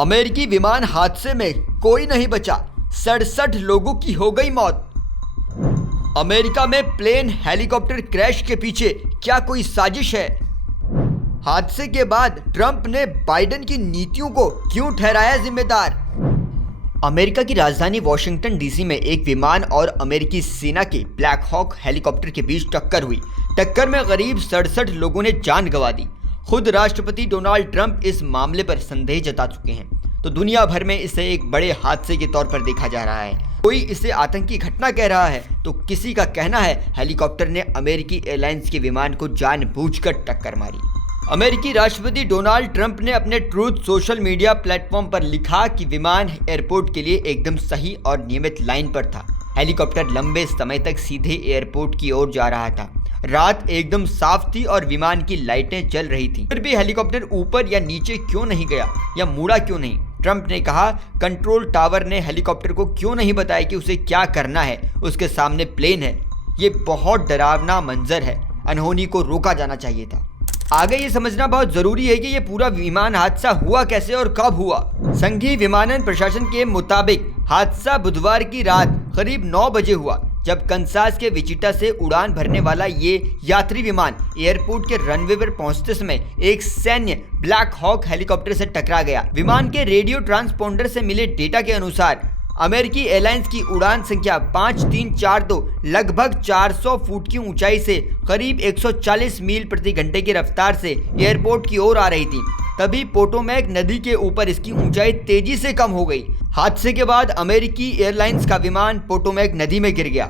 अमेरिकी विमान हादसे में कोई नहीं बचा, 67 लोगों की हो गई मौत। अमेरिका में प्लेन हेलीकॉप्टर क्रैश के पीछे क्या कोई साजिश है? हादसे के बाद ट्रंप ने बाइडेन की नीतियों को क्यों ठहराया जिम्मेदार? अमेरिका की राजधानी वॉशिंगटन डीसी में एक विमान और अमेरिकी सेना के ब्लैक हॉक हेलीकॉप्टर के बीच टक्कर हुई। टक्कर में करीब 67 लोगों ने जान गंवा दी। खुद राष्ट्रपति डोनाल्ड ट्रंप इस मामले पर संदेह जता चुके हैं, तो दुनिया भर में इसे एक बड़े हादसे के तौर पर देखा जा रहा है। कोई इसे आतंकी घटना कह रहा है, तो किसी का कहना है हेलीकॉप्टर ने अमेरिकी एयरलाइंस के विमान को जानबूझकर टक्कर मारी। अमेरिकी राष्ट्रपति डोनाल्ड ट्रंप ने अपने ट्रूथ सोशल मीडिया प्लेटफॉर्म पर लिखा कि विमान एयरपोर्ट के लिए एकदम सही और नियमित लाइन पर था। हेलीकॉप्टर लंबे समय तक सीधे एयरपोर्ट की ओर जा रहा था। रात एकदम साफ थी और विमान की लाइटें जल रही थी। फिर भी हेलीकॉप्टर ऊपर या नीचे क्यों नहीं गया या मुड़ा क्यों नहीं? ट्रंप ने कहा, कंट्रोल टावर ने हेलीकॉप्टर को क्यों नहीं बताया कि उसे क्या करना है। उसके सामने प्लेन है। ये बहुत डरावना मंजर है। अनहोनी को रोका जाना चाहिए था। आगे ये समझना बहुत जरूरी है कि ये पूरा विमान हादसा हुआ कैसे और कब हुआ। संघीय विमानन प्रशासन के मुताबिक हादसा बुधवार की रात करीब 9 बजे हुआ, जब कंसास के विचिटा से उड़ान भरने वाला ये यात्री विमान एयरपोर्ट के रनवे पर पहुंचते समय एक सैन्य ब्लैक हॉक हेलीकॉप्टर से टकरा गया। विमान के रेडियो ट्रांसपोंडर से मिले डेटा के अनुसार अमेरिकी एयरलाइंस की उड़ान संख्या 5342 लगभग 400 फुट की ऊंचाई से करीब 140 मील प्रति घंटे की रफ्तार से एयरपोर्ट की ओर आ रही थी। तभी पोटोमैक नदी के ऊपर इसकी ऊंचाई तेजी से कम हो गई। हादसे के बाद अमेरिकी एयरलाइंस का विमान पोटोमैक नदी में गिर गया।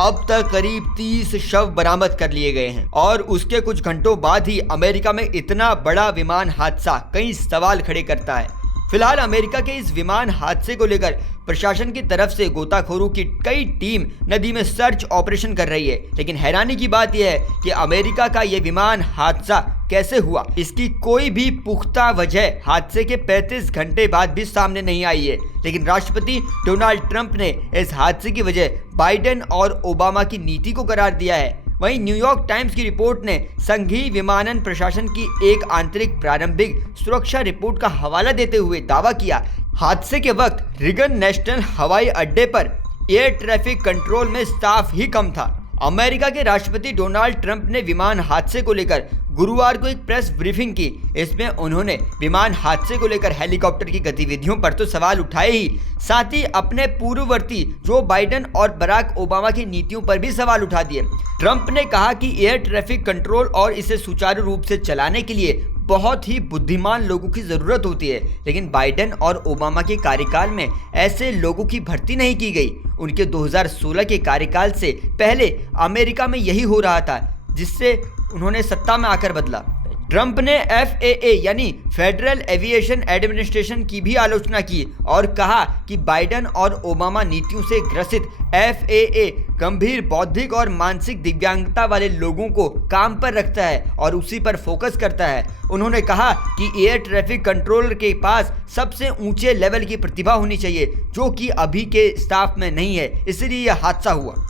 अब तक करीब 30 शव बरामद कर लिए गए हैं और उसके कुछ घंटों बाद ही अमेरिका में इतना बड़ा विमान हादसा कई सवाल खड़े करता है। फिलहाल अमेरिका के इस विमान हादसे को लेकर प्रशासन की तरफ से गोताखोरों की कई टीम नदी में सर्च ऑपरेशन कर रही है, लेकिन हैरानी की बात यह है कि अमेरिका का यह विमान हादसा कैसे हुआ, इसकी कोई भी पुख्ता वजह हादसे के 35 घंटे बाद भी सामने नहीं आई है। लेकिन राष्ट्रपति डोनाल्ड ट्रंप ने इस हादसे की वजह बाइडेन और ओबामा की नीति को करार दिया है। वहीं न्यूयॉर्क टाइम्स की रिपोर्ट ने संघीय विमानन प्रशासन की एक आंतरिक प्रारंभिक सुरक्षा रिपोर्ट का हवाला देते हुए दावा किया, हादसे के वक्त रिगन नेशनल हवाई अड्डे पर एयर ट्रैफिक कंट्रोल में स्टाफ ही कम था। अमेरिका के राष्ट्रपति डोनाल्ड ट्रंप ने विमान हादसे को लेकर गुरुवार को एक प्रेस ब्रीफिंग की। इसमें उन्होंने विमान हादसे को लेकर हेलीकॉप्टर की गतिविधियों पर तो सवाल उठाए ही, साथ ही अपने पूर्ववर्ती जो बाइडेन और बराक ओबामा की नीतियों पर भी सवाल उठा दिए। ट्रंप ने कहा कि एयर ट्रैफिक कंट्रोल और इसे सुचारू रूप से चलाने के लिए बहुत ही बुद्धिमान लोगों की जरूरत होती है, लेकिन बाइडेन और ओबामा के कार्यकाल में ऐसे लोगों की भर्ती नहीं की गई। उनके 2016 के कार्यकाल से पहले अमेरिका में यही हो रहा था, जिससे उन्होंने सत्ता में आकर बदला। ट्रंप ने FAA यानी फेडरल एविएशन एडमिनिस्ट्रेशन की भी आलोचना की और कहा कि बाइडेन और ओबामा नीतियों से ग्रसित FAA गंभीर बौद्धिक और मानसिक दिव्यांगता वाले लोगों को काम पर रखता है और उसी पर फोकस करता है। उन्होंने कहा कि एयर ट्रैफिक कंट्रोलर के पास सबसे ऊंचे लेवल की प्रतिभा होनी चाहिए, जो कि अभी के स्टाफ में नहीं है, इसलिए यह हादसा हुआ।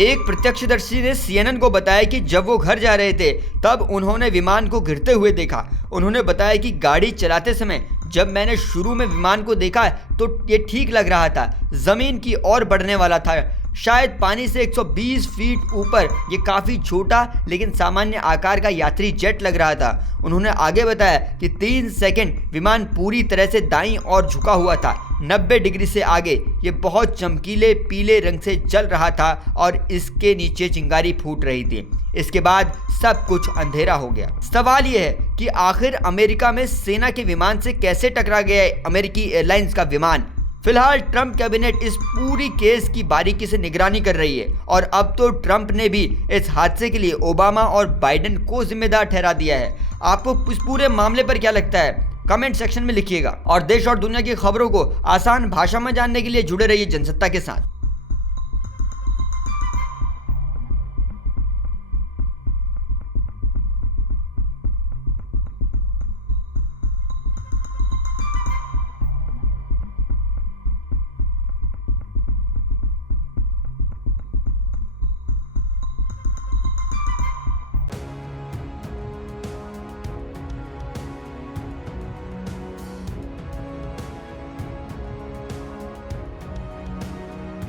एक प्रत्यक्षदर्शी ने CNN को बताया कि जब वो घर जा रहे थे तब उन्होंने विमान को गिरते हुए देखा। उन्होंने बताया कि गाड़ी चलाते समय जब मैंने शुरू में विमान को देखा तो ये ठीक लग रहा था, जमीन की ओर बढ़ने वाला था, शायद पानी से 120 फीट ऊपर। ये काफ़ी छोटा लेकिन सामान्य आकार का यात्री जेट लग रहा था। उन्होंने आगे बताया कि 3 सेकंड विमान पूरी तरह से दाईं ओर झुका हुआ था। 90 डिग्री से आगे ये बहुत चमकीले पीले रंग से जल रहा था और इसके नीचे चिंगारी फूट रही थी। इसके बाद सब कुछ अंधेरा हो गया। सवाल यह है कि आखिर अमेरिका में सेना के विमान से कैसे टकरा गया अमेरिकी एयरलाइंस का विमान। फिलहाल ट्रंप कैबिनेट इस पूरी केस की बारीकी से निगरानी कर रही है और अब तो ट्रंप ने भी इस हादसे के लिए ओबामा और बाइडेन को जिम्मेदार ठहरा दिया है। आपको इस पूरे मामले पर क्या लगता है? कमेंट सेक्शन में लिखिएगा और देश और दुनिया की खबरों को आसान भाषा में जानने के लिए जुड़े रहिए जनसत्ता के साथ।